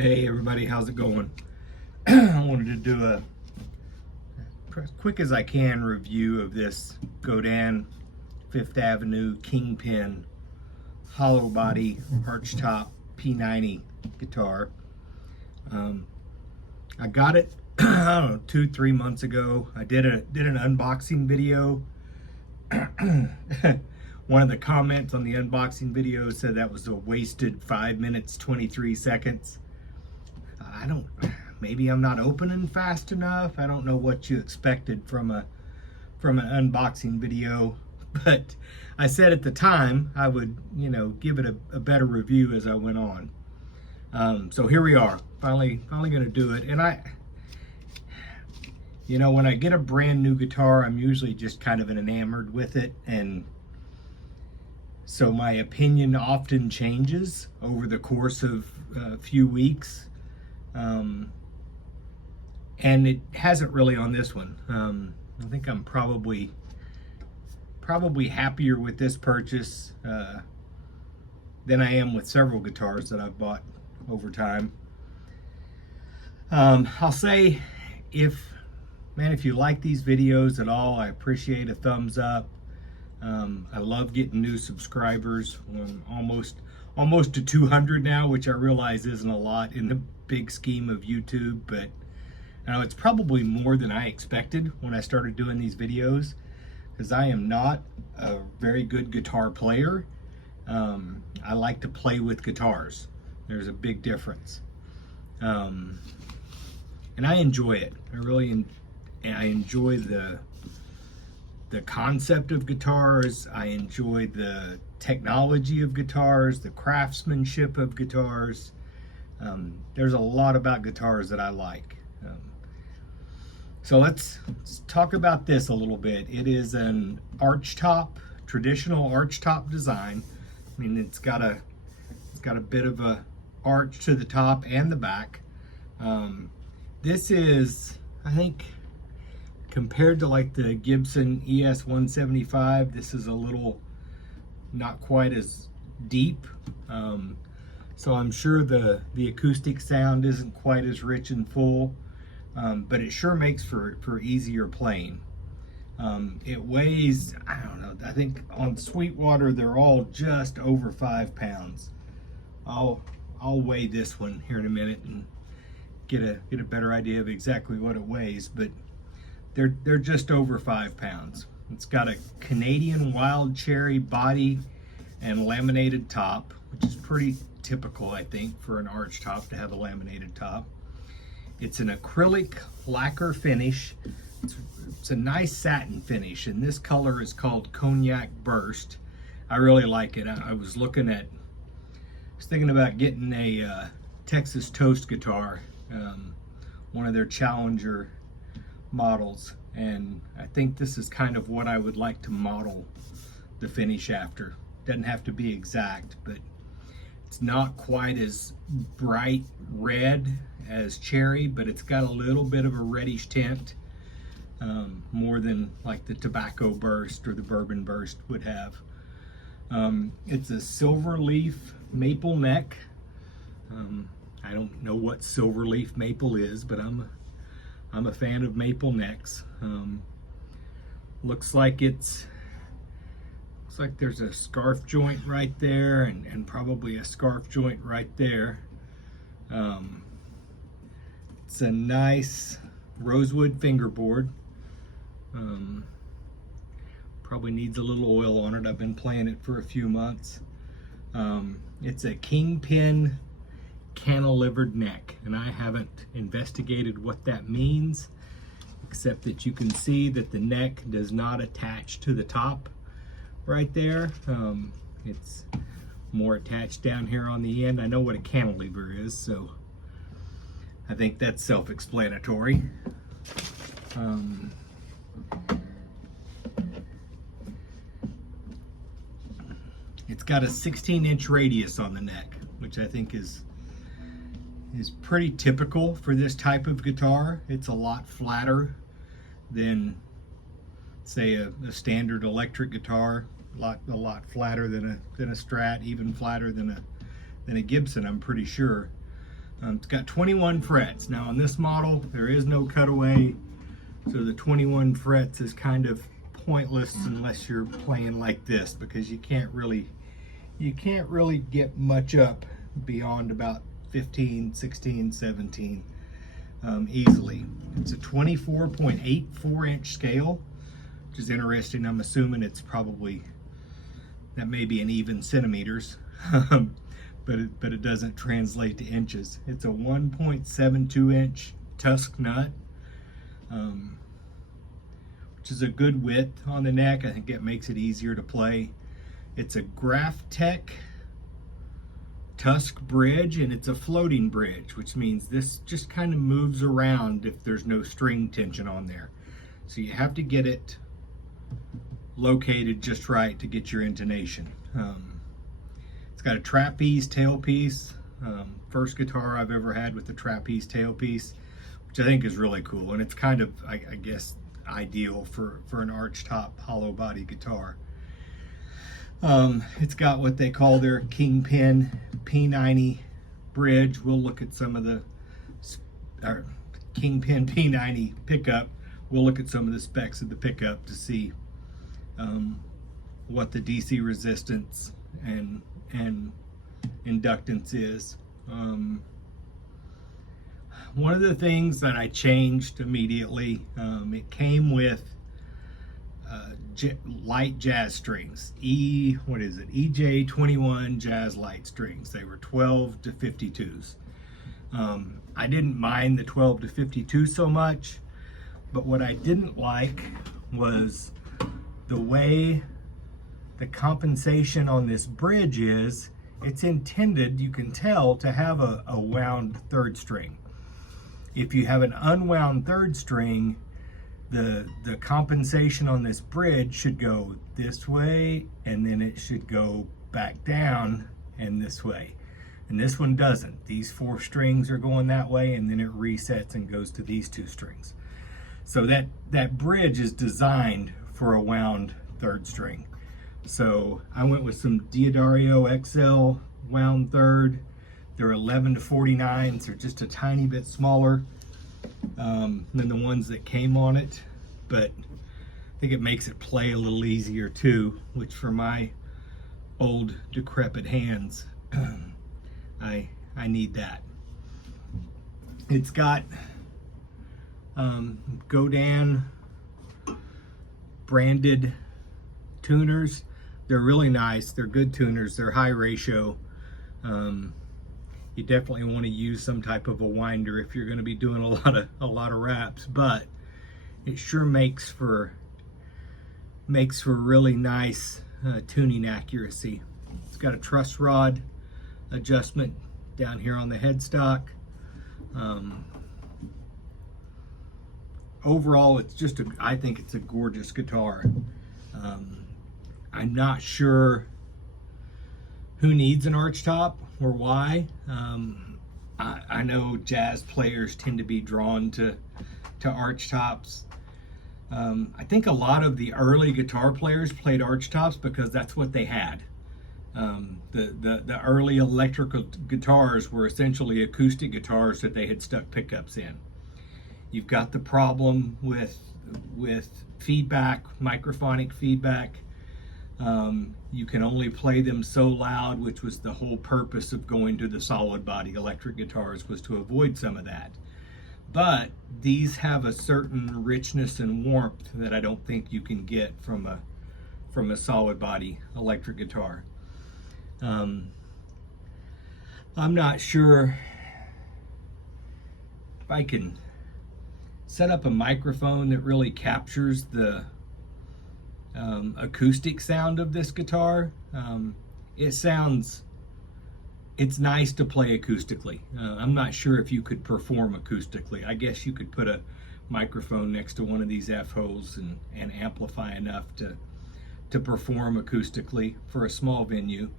Hey everybody, how's it going? I wanted to do a as quick as I can review of this Godin 5th Avenue Kingpin hollow body Archtop P90 guitar. I got it I don't know, 2-3 months ago. I did an unboxing video. One of the comments on the unboxing video said that was a wasted 5 minutes 23 seconds. Maybe I'm not opening fast enough. I don't know what you expected from an unboxing video, but I said at the time I would, give it a better review as I went on. So here we are, finally going to do it. And when I get a brand new guitar, I'm usually just kind of enamored with it, and so my opinion often changes over the course of a few weeks. And it hasn't really on this one. I think I'm probably happier with this purchase than I am with several guitars that I've bought over time. I'll say, if you like these videos at all, I appreciate a thumbs up. I love getting new subscribers. Almost to 200 now, which I realize isn't a lot in the big scheme of YouTube, but it's probably more than I expected when I started doing these videos, because I am not a very good guitar player. I like to play with guitars. There's a big difference. And I enjoy it. I enjoy the concept of guitars. I enjoy the technology of guitars, the craftsmanship of guitars. There's a lot about guitars that I like. So let's talk about this a little bit. It is an Archtop, traditional Archtop design. I mean, it's got a bit of a arch to the top and the back. This is, I think, compared to like the Gibson ES 175, this is a little not quite as deep. So I'm sure the acoustic sound isn't quite as rich and full, but it sure makes for easier playing. It weighs, I don't know, I think on Sweetwater they're all just over 5 pounds. I'll weigh this one here in a minute and get a better idea of exactly what it weighs, but they're just over 5 pounds. It's got a Canadian wild cherry body and laminated top, which is pretty typical, I think, for an Archtop to have a laminated top. It's an acrylic lacquer finish. It's a nice satin finish, and this color is called Cognac Burst. I really like it. I was thinking about getting a Texas Toast guitar, one of their Challenger models, and I think this is kind of what I would like to model the finish after. Doesn't have to be exact, but it's not quite as bright red as cherry, but it's got a little bit of a reddish tint, more than like the Tobacco Burst or the Bourbon Burst would have. It's a silver leaf maple neck. I don't know what silver leaf maple is, but I'm a fan of maple necks. Looks like there's a scarf joint right there, and probably a scarf joint right there. It's a nice rosewood fingerboard. Probably needs a little oil on it. I've been playing it for a few months. It's a Kingpin cantilevered neck, and I haven't investigated what that means, except that you can see that the neck does not attach to the top right there. It's more attached down here on the end. I know what a cantilever is, so I think that's self-explanatory. It's got a 16-inch radius on the neck, which I think is pretty typical for this type of guitar. It's a lot flatter than, say, a standard electric guitar. A lot flatter than a Strat, even flatter than a Gibson, I'm pretty sure. It's got 21 frets. Now on this model, there is no cutaway, so the 21 frets is kind of pointless unless you're playing like this, because you can't really get much up beyond about 15, 16, 17 easily. It's a 24.84 inch scale, which is interesting. I'm assuming it's probably, that may be in even centimeters, but it doesn't translate to inches. It's a 1.72 inch tusk nut, which is a good width on the neck. I think it makes it easier to play. It's a Graphtec tusk bridge, and it's a floating bridge, which means this just kind of moves around if there's no string tension on there. So you have to get it located just right to get your intonation. It's got a trapeze tailpiece. First guitar I've ever had with the trapeze tailpiece, which I think is really cool, and it's kind of, I guess, ideal for an Archtop hollow body guitar. It's got what they call their Kingpin P90 bridge. We'll look at some of the Kingpin P90 pickup. We'll look at some of the specs of the pickup to see what the DC resistance and inductance is. One of the things that I changed immediately, it came with light jazz strings, EJ21 jazz light strings. They were 12 to 52s. I didn't mind the 12 to 52 so much, but what I didn't like was the way the compensation on this bridge is. It's intended, you can tell, to have a wound third string. If you have an unwound third string, the compensation on this bridge should go this way, and then it should go back down and this way. And this one doesn't. These 4 strings are going that way, and then it resets and goes to these 2 strings. So that bridge is designed for a wound third string. So I went with some Diodario XL wound third. They're 11 to 49s. They're just a tiny bit smaller than the ones that came on it, but I think it makes it play a little easier too, which for my old decrepit hands, I need that. It's got Godin branded tuners. They're really nice. They're good tuners. They're high ratio. You definitely want to use some type of a winder if you're going to be doing a lot of raps, but it sure makes for really nice tuning accuracy. It's got a truss rod adjustment down here on the headstock. Overall, it's just I think it's a gorgeous guitar. I'm not sure who needs an Archtop or why. I know jazz players tend to be drawn to Archtops. I think a lot of the early guitar players played Archtops because that's what they had. The early electrical guitars were essentially acoustic guitars that they had stuck pickups in. You've got the problem with feedback, microphonic feedback. You can only play them so loud, which was the whole purpose of going to the solid body electric guitars, was to avoid some of that. But these have a certain richness and warmth that I don't think you can get from a solid body electric guitar. I'm not sure if I can set up a microphone that really captures the acoustic sound of this guitar. It's nice to play acoustically. I'm not sure if you could perform acoustically. I guess you could put a microphone next to one of these F-holes and amplify enough to perform acoustically for a small venue.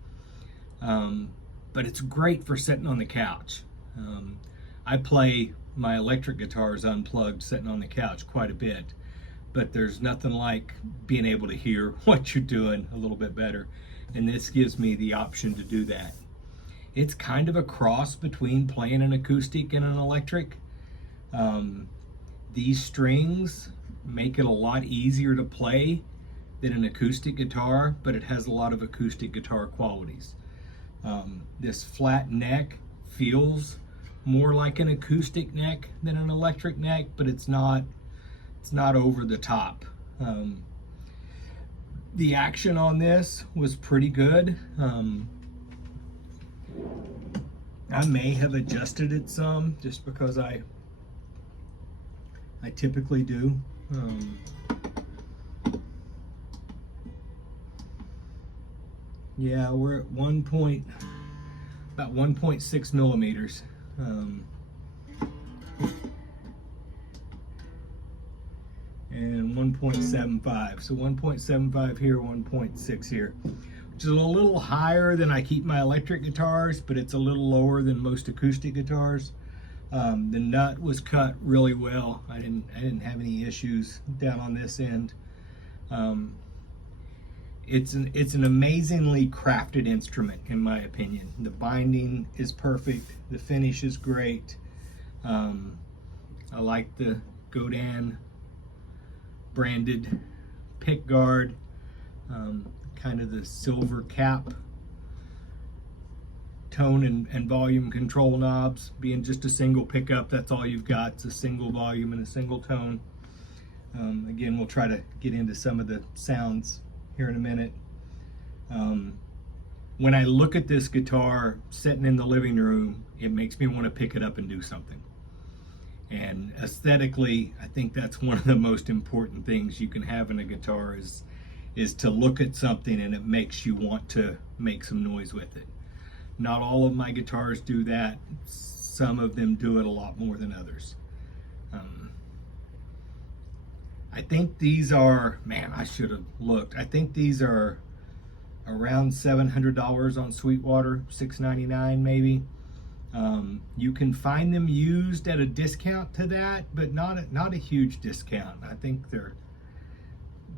But it's great for sitting on the couch. I play my electric guitars unplugged sitting on the couch quite a bit, but there's nothing like being able to hear what you're doing a little bit better, and this gives me the option to do that. It's kind of a cross between playing an acoustic and an electric. These strings make it a lot easier to play than an acoustic guitar, but it has a lot of acoustic guitar qualities. This flat neck feels more like an acoustic neck than an electric neck, but it's not over the top. The action on this was pretty good. I may have adjusted it some just because I typically do. Yeah, we're at about 1.6 millimeters. And 1.75. So 1.75 here, 1.6 here, which is a little higher than I keep my electric guitars, but it's a little lower than most acoustic guitars. The nut was cut really well. I didn't have any issues down on this end. It's an amazingly crafted instrument, in my opinion. The binding is perfect. The finish is great. I like the Godin branded pick guard, kind of the silver cap, tone and volume control knobs. Being just a single pickup, that's all you've got. It's a single volume and a single tone. Again, we'll try to get into some of the sounds here in a minute. When I look at this guitar sitting in the living room, it makes me want to pick it up and do something. And aesthetically, I think that's one of the most important things you can have in a guitar is to look at something and it makes you want to make some noise with it. Not all of my guitars do that. Some of them do it a lot more than others. I think these are, man, I should have looked. I think these are around $700 on Sweetwater, $699 maybe. You can find them used at a discount to that, but not a huge discount. I think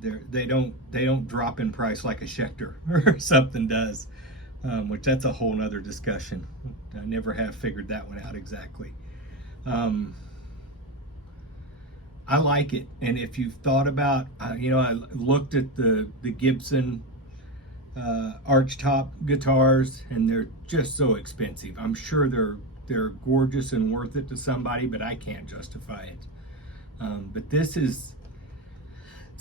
they don't drop in price like a Schecter or something does, which that's a whole nother discussion. I never have figured that one out exactly. I like it, and if you've thought about, I looked at the Gibson Archtop guitars, and they're just so expensive. I'm sure they're gorgeous and worth it to somebody, but I can't justify it. But it's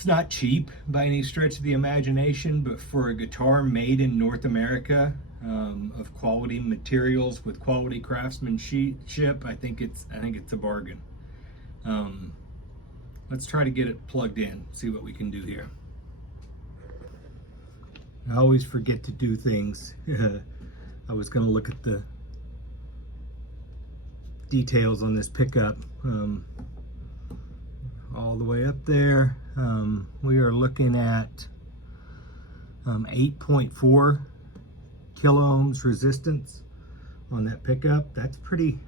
not cheap by any stretch of the imagination, but for a guitar made in North America, of quality materials with quality craftsmanship, I think it's a bargain. Let's try to get it plugged in, see what we can do here. I always forget to do things. I was going to look at the details on this pickup. All the way up there. We are looking at 8.4 kilo ohms resistance on that pickup. That's pretty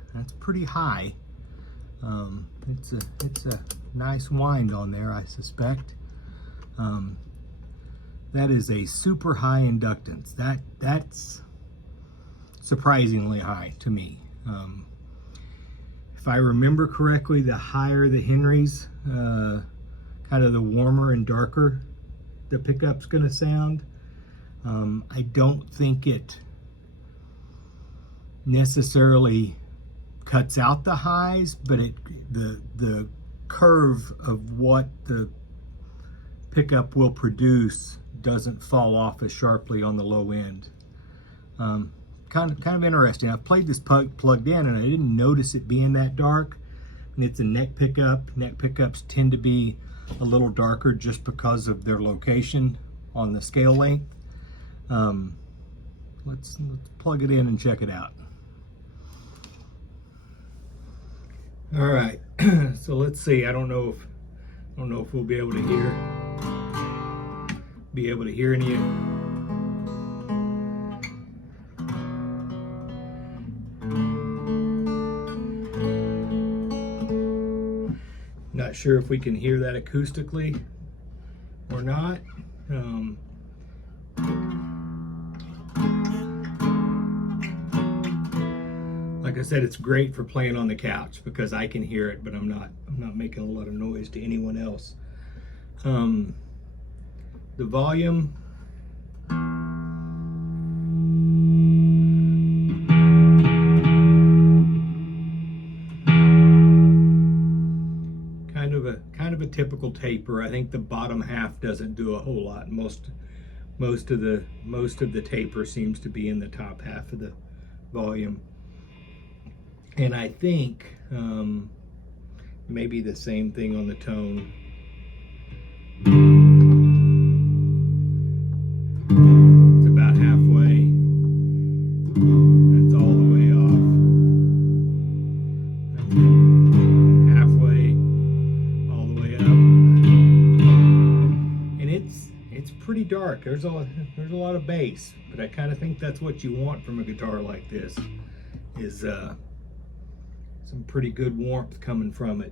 high. It's a nice wind on there, I suspect. That is a super high inductance. That's surprisingly high to me. If I remember correctly, the higher the Henrys, kind of the warmer and darker the pickup's gonna sound. I don't think it necessarily cuts out the highs, but the curve of what the pickup will produce doesn't fall off as sharply on the low end. Kind of interesting. I've played this plugged in and I didn't notice it being that dark. And it's a neck pickup. Neck pickups tend to be a little darker just because of their location on the scale length. Let's plug it in and check it out. All right, so let's see. I don't know if we'll be able to hear any. Not sure if we can hear that acoustically or not. Like I said, it's great for playing on the couch because I can hear it, but I'm not making a lot of noise to anyone else. The volume, kind of a typical taper. I think the bottom half doesn't do a whole lot. Most of the taper seems to be in the top half of the volume. And I think maybe the same thing on the tone. It's about halfway. That's all the way off. Halfway, all the way up. And it's pretty dark. There's a lot of bass, but I kind of think that's what you want from a guitar like this. Is some pretty good warmth coming from it.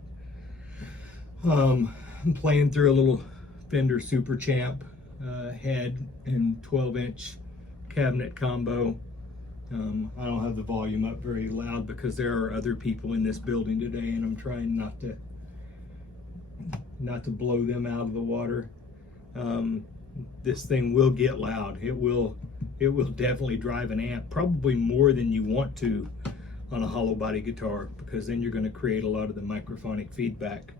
I'm playing through a little Fender Super Champ head and 12-inch cabinet combo. I don't have the volume up very loud because there are other people in this building today, and I'm trying not to blow them out of the water. This thing will get loud. It will definitely drive an amp, probably more than you want to on a hollow body guitar, because then you're going to create a lot of the microphonic feedback.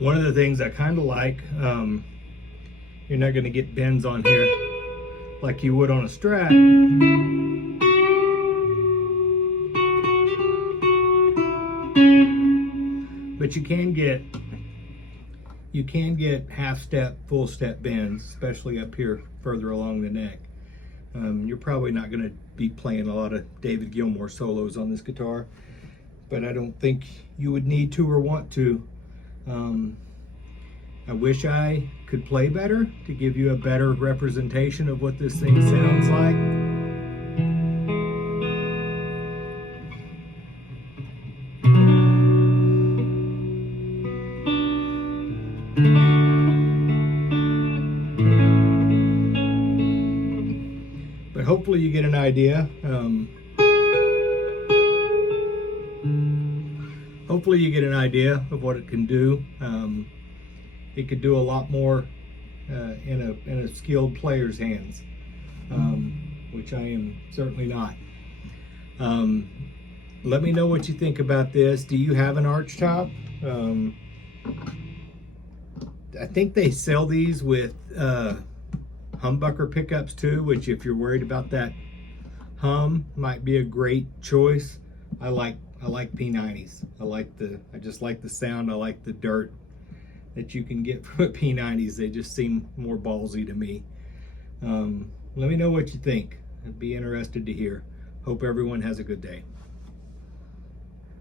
One of the things I kind of like, you're not going to get bends on here like you would on a Strat. But you can get half step, full step bends, especially up here further along the neck. You're probably not going to be playing a lot of David Gilmour solos on this guitar, but I don't think you would need to or want to. I wish I could play better to give you a better representation of what this thing sounds like. But hopefully you get an idea. Hopefully you get an idea of what it can do. It could do a lot more in a skilled player's hands, which I am certainly not. Let me know what you think about this. Do you have an Archtop? I think they sell these with humbucker pickups too, which if you're worried about that hum, might be a great choice. I like P90s. I just like the sound. I like the dirt that you can get from P90s. They just seem more ballsy to me. Let me know what you think. I'd be interested to hear. Hope everyone has a good day.